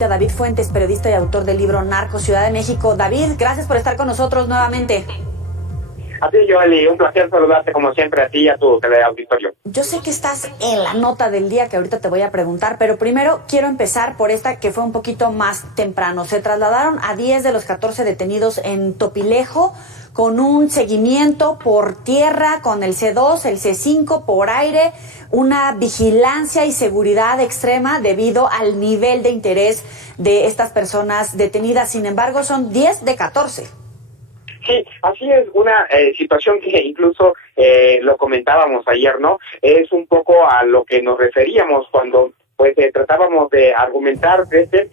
David Fuentes, periodista y autor del libro Narcos, Ciudad de México. David, gracias por estar con nosotros nuevamente. A ti, Joely, un placer saludarte como siempre a ti y a tu teleauditorio. Yo sé que estás en la nota del día que ahorita te voy a preguntar, pero primero quiero empezar por esta que fue un poquito más temprano. Se trasladaron a 10 de los 14 detenidos en Topilejo con un seguimiento por tierra con el C2, el C5 por aire, una vigilancia y seguridad extrema debido al nivel de interés de estas personas detenidas. Sin embargo, son 10 de 14. Sí, así es, una situación que incluso lo comentábamos ayer, ¿no? Es un poco a lo que nos referíamos cuando tratábamos de argumentar desde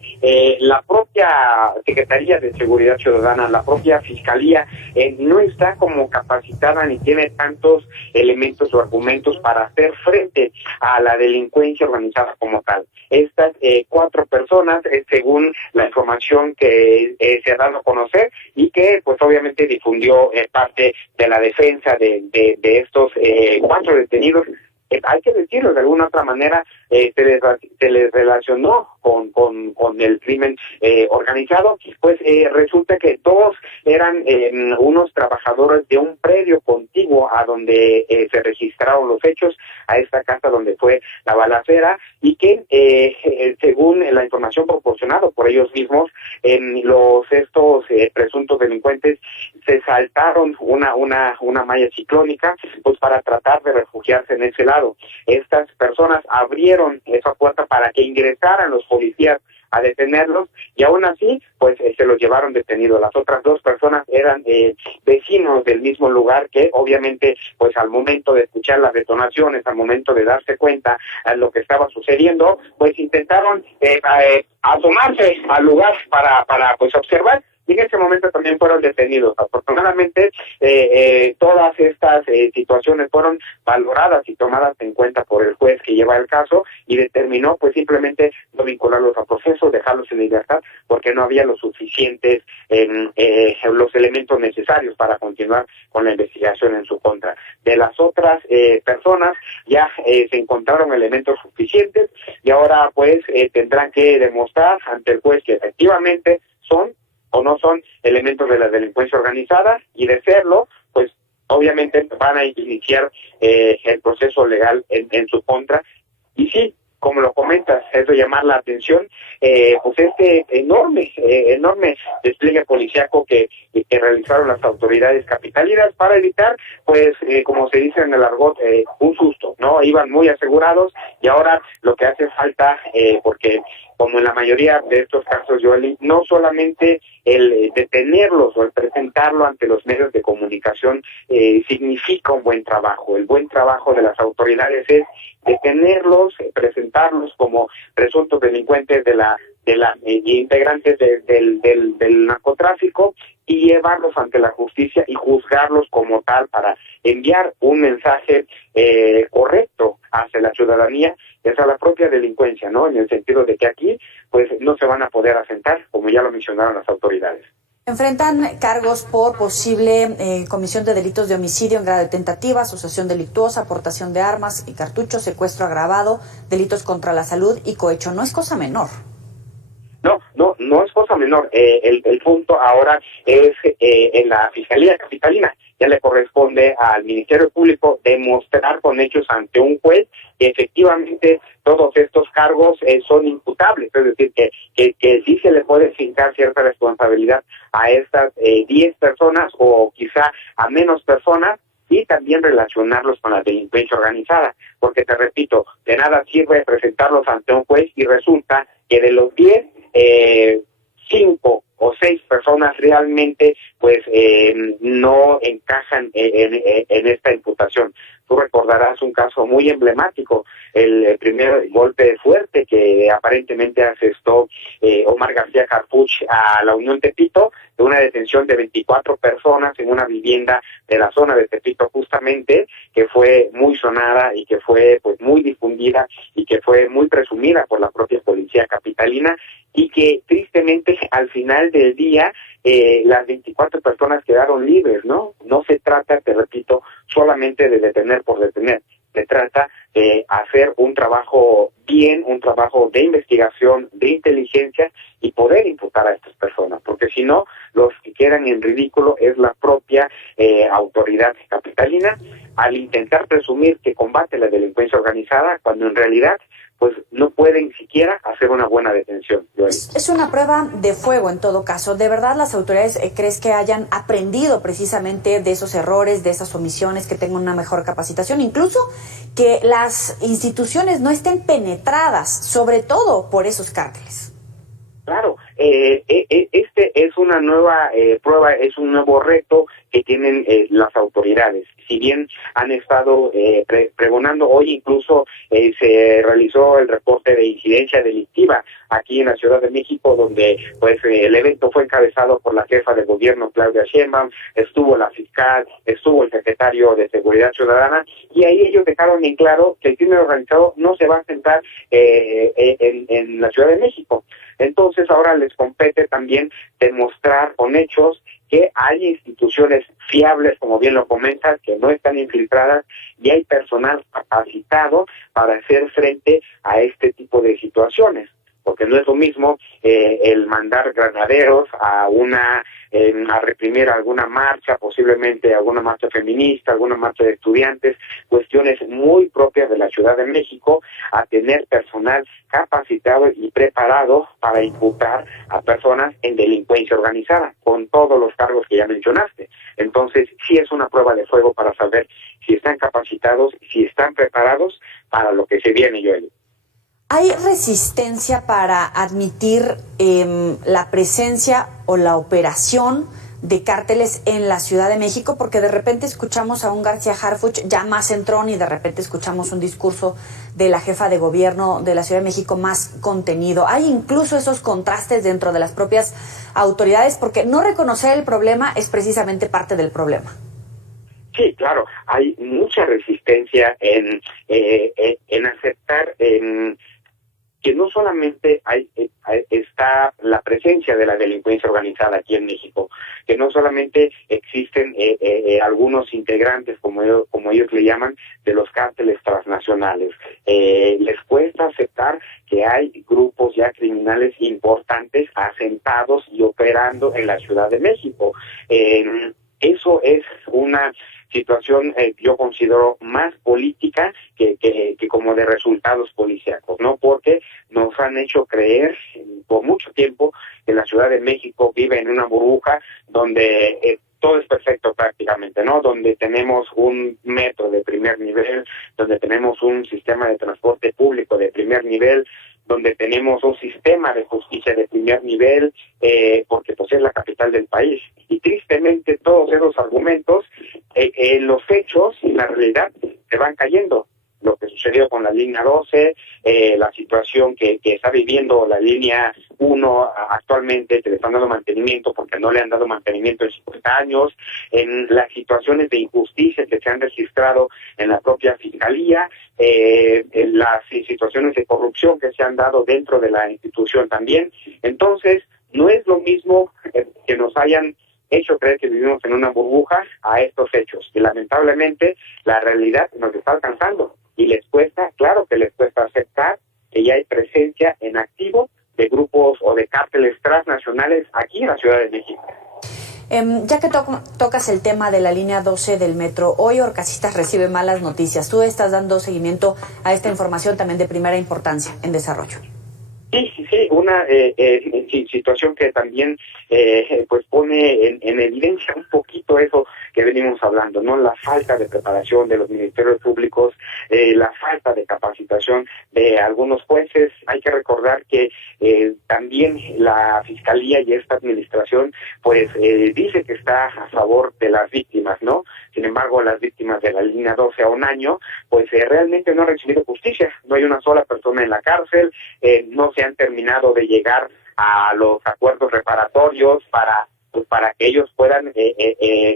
la propia Secretaría de Seguridad Ciudadana, la propia Fiscalía, no está como capacitada ni tiene tantos elementos o argumentos para hacer frente a la delincuencia organizada como tal. Estas 4 personas, según la información que se ha dado a conocer y que pues obviamente difundió parte de la defensa de estos 4 detenidos, hay que decirlo de alguna otra manera, se les relacionó con el crimen organizado, pues resulta que 2 eran unos trabajadores de un predio contiguo a donde se registraron los hechos, a esta casa donde fue la balacera, y que según la información proporcionada por ellos mismos, estos presuntos delincuentes se saltaron una malla ciclónica pues para tratar de refugiarse en ese lado. Estas personas abrieron esa puerta para que ingresaran los policías a detenerlos y aún así pues se los llevaron detenidos. Las otras 2 personas eran vecinos del mismo lugar que obviamente pues al momento de escuchar las detonaciones, al momento de darse cuenta de lo que estaba sucediendo, pues intentaron asomarse al lugar para pues observar, y en ese momento también fueron detenidos. Afortunadamente, todas estas situaciones fueron valoradas y tomadas en cuenta por el juez que lleva el caso y determinó pues simplemente no vincularlos a proceso, dejarlos en libertad, porque no había los suficientes los elementos necesarios para continuar con la investigación en su contra. De las otras personas ya se encontraron elementos suficientes y ahora pues tendrán que demostrar ante el juez que efectivamente son o no son elementos de la delincuencia organizada, y de serlo, pues obviamente van a iniciar el proceso legal en su contra. Y sí, como lo comentas, es de llamar la atención, pues este enorme despliegue policíaco que realizaron las autoridades capitalinas para evitar, pues, como se dice en el argot, un susto, ¿no? Iban muy asegurados y ahora lo que hace falta, porque como en la mayoría de estos casos, Joely, no solamente el detenerlos o el presentarlo ante los medios de comunicación significa un buen trabajo. El buen trabajo de las autoridades es detenerlos, presentarlos como presuntos delincuentes de la integrantes del narcotráfico y llevarlos ante la justicia y juzgarlos como tal para enviar un mensaje correcto hacia la ciudadanía y hacia la propia delincuencia, ¿no? En el sentido de que aquí pues no se van a poder asentar, como ya lo mencionaron las autoridades. Enfrentan cargos por posible comisión de delitos de homicidio en grado de tentativa, asociación delictuosa, aportación de armas y cartuchos, secuestro agravado, delitos contra la salud y cohecho. No es cosa menor. No es cosa menor. El punto ahora es en la Fiscalía Capitalina. Ya le corresponde al Ministerio Público demostrar con hechos ante un juez que efectivamente todos estos cargos son imputables, es decir, que sí se le puede fincar cierta responsabilidad a estas 10 personas o quizá a menos personas, y también relacionarlos con la delincuencia organizada, porque te repito, de nada sirve presentarlos ante un juez y resulta que de los 10, 5 o 6 personas realmente pues no encajan en esta imputación. Tú recordarás un caso muy emblemático, el primer golpe fuerte que aparentemente asestó Omar García Harfuch a la Unión Tepito, de una detención de 24 personas en una vivienda de la zona de Tepito justamente, que fue muy sonada y que fue pues muy difundida y que fue muy presumida por la propia policía capitalina, y que tristemente al final del día las 24 personas quedaron libres, ¿no? No se trata, te repito, solamente de detener por detener. se trata de hacer un trabajo bien, un trabajo de investigación, de inteligencia y poder imputar a estas personas, porque si no, los que quedan en ridículo es la propia autoridad capitalina al intentar presumir que combate la delincuencia organizada cuando en realidad pues no pueden siquiera hacer una buena detención. Es una prueba de fuego en todo caso. ¿De verdad las autoridades crees que hayan aprendido precisamente de esos errores, de esas omisiones, que tengan una mejor capacitación, incluso que las instituciones no estén penetradas, sobre todo por esos cárteles? Claro, este es una nueva prueba, es un nuevo reto que tienen las autoridades. Si bien han estado pregonando, hoy incluso se realizó el reporte de incidencia delictiva aquí en la Ciudad de México, donde pues el evento fue encabezado por la jefa de gobierno, Claudia Sheinbaum, estuvo la fiscal, estuvo el secretario de Seguridad Ciudadana, y ahí ellos dejaron en claro que el crimen organizado no se va a centrar en la Ciudad de México. Entonces ahora les compete también demostrar con hechos que hay instituciones fiables, como bien lo comentas, que no están infiltradas, y hay personal capacitado para hacer frente a este tipo de situaciones, porque no es lo mismo el mandar granaderos a a reprimir alguna marcha, posiblemente alguna marcha feminista, alguna marcha de estudiantes, cuestiones muy propias de la Ciudad de México, a tener personal capacitado y preparado para imputar a personas en delincuencia organizada, con todos los cargos que ya mencionaste. Entonces, sí es una prueba de fuego para saber si están capacitados, si están preparados para lo que se viene, Joel. ¿Hay resistencia para admitir la presencia o la operación de cárteles en la Ciudad de México? Porque de repente escuchamos a un García Harfuch ya más entrón y de repente escuchamos un discurso de la jefa de gobierno de la Ciudad de México más contenido. Hay incluso esos contrastes dentro de las propias autoridades, porque no reconocer el problema es precisamente parte del problema. Sí, claro, hay mucha resistencia en aceptar que no solamente está la presencia de la delincuencia organizada aquí en México, que no solamente existen algunos integrantes, como ellos le llaman, de los cárteles transnacionales. Les cuesta aceptar que hay grupos ya criminales importantes asentados y operando en la Ciudad de México. Eso es una situación yo considero más política que como de resultados policíacos, ¿no? Porque nos han hecho creer por mucho tiempo que la Ciudad de México vive en una burbuja donde todo es perfecto prácticamente, ¿no? Donde tenemos un metro de primer nivel, donde tenemos un sistema de transporte público de primer nivel, donde tenemos un sistema de justicia de primer nivel, porque pues es la capital del país. Y tristemente todos esos argumentos, los hechos y la realidad se van cayendo. Lo que sucedió con la línea 12, la situación que está viviendo la línea 1 actualmente, que le están dando mantenimiento porque no le han dado mantenimiento en 50 años, en las situaciones de injusticia que se han registrado en la propia Fiscalía, en las situaciones de corrupción que se han dado dentro de la institución también. Entonces, no es lo mismo que nos hayan hecho creer que vivimos en una burbuja a estos hechos. Y lamentablemente la realidad nos está alcanzando. Y les cuesta, claro que les cuesta aceptar que ya hay presencia en activo de grupos o de cárteles transnacionales aquí en la Ciudad de México. Ya que tocas el tema de la línea 12 del metro, hoy Orcasitas recibe malas noticias. Tú estás dando seguimiento a esta información también de primera importancia en desarrollo. Sí, una situación que también pues pone en evidencia un poquito eso que venimos hablando, ¿no? La falta de preparación de los ministerios públicos, la falta de capacitación de algunos jueces. Hay que recordar que también la Fiscalía y esta administración pues dice que está a favor de las víctimas, ¿no? Sin embargo, las víctimas de la línea 12 a un año, pues realmente no han recibido justicia. No hay una sola persona en la cárcel, no se han terminado de llegar a los acuerdos reparatorios para que ellos puedan,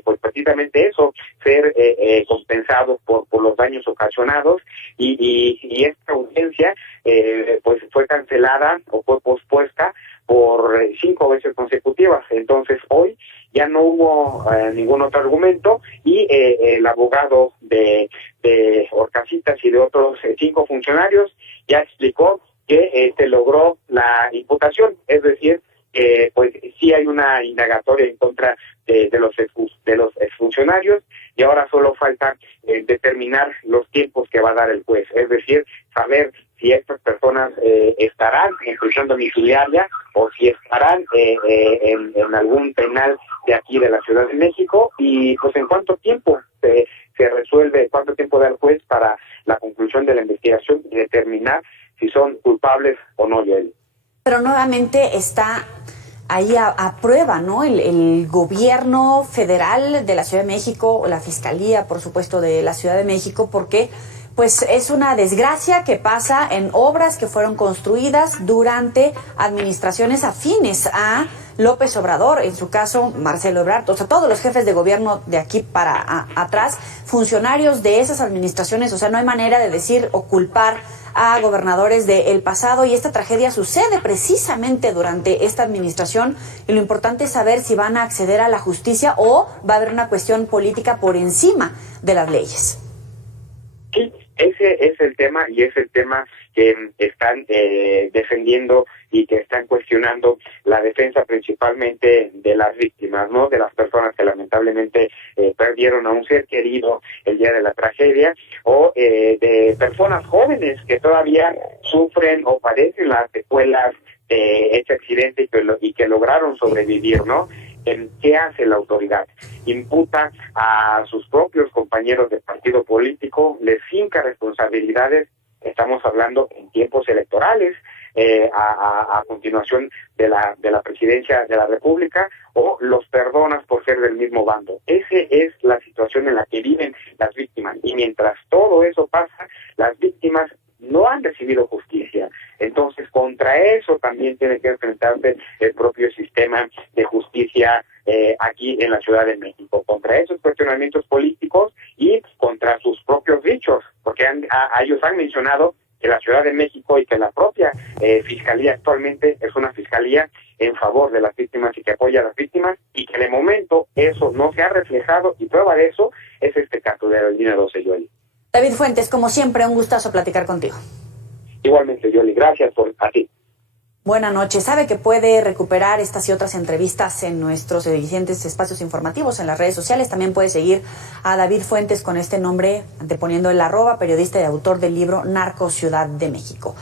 pues precisamente eso, ser compensados por los daños ocasionados, y esta audiencia pues fue cancelada o fue pospuesta por 5 veces consecutivas. Entonces hoy ya no hubo ningún otro argumento, y el abogado de Horcasitas y de otros 5 funcionarios, ya explicó que se logró la imputación, es decir, pues sí hay una indagatoria en contra de los exfuncionarios, y ahora solo falta determinar los tiempos que va a dar el juez, es decir, saber si estas personas estarán en prisión domiciliaria o si estarán en algún penal de aquí de la Ciudad de México, y pues en cuánto tiempo se resuelve, cuánto tiempo da el juez para la conclusión de la investigación y determinar si son culpables o no, Joel. Pero nuevamente está ahí a prueba, ¿no? El gobierno federal de la Ciudad de México, la Fiscalía, por supuesto, de la Ciudad de México, porque pues es una desgracia que pasa en obras que fueron construidas durante administraciones afines a López Obrador, en su caso Marcelo Ebrard, o sea, todos los jefes de gobierno de aquí para atrás, funcionarios de esas administraciones, o sea, no hay manera de decir o culpar a gobernadores del pasado, y esta tragedia sucede precisamente durante esta administración, y lo importante es saber si van a acceder a la justicia o va a haber una cuestión política por encima de las leyes. Sí, ese es el tema, y es el tema que están defendiendo y que están cuestionando la defensa principalmente de las víctimas, ¿no? De las personas que lamentablemente perdieron a un ser querido el día de la tragedia, o de personas jóvenes que todavía sufren o padecen las secuelas de este accidente y que lograron sobrevivir, ¿no? ¿Qué hace la autoridad? Imputa a sus propios compañeros de partido político, les finca responsabilidades, estamos hablando en tiempos electorales, a continuación de la presidencia de la República, o los perdonas por ser del mismo bando. Esa es la situación en la que viven las víctimas, y mientras todo eso pasa, las víctimas no han recibido justicia. Entonces, contra eso también tiene que enfrentarse el propio sistema de justicia aquí en la Ciudad de México, contra esos cuestionamientos políticos y contra sus propios dichos, porque ellos han mencionado que la Ciudad de México y que la propia Fiscalía actualmente es una fiscalía en favor de las víctimas y que apoya a las víctimas, y que de momento eso no se ha reflejado, y prueba de eso es este caso de la línea 12, Yoli. David Fuentes, como siempre, un gustazo platicar contigo. Igualmente, Yoli, gracias a ti. Buenas noches. Sabe que puede recuperar estas y otras entrevistas en nuestros siguientes espacios informativos en las redes sociales. También puede seguir a David Fuentes con este nombre, anteponiendo el @ periodista y autor del libro Narco Ciudad de México.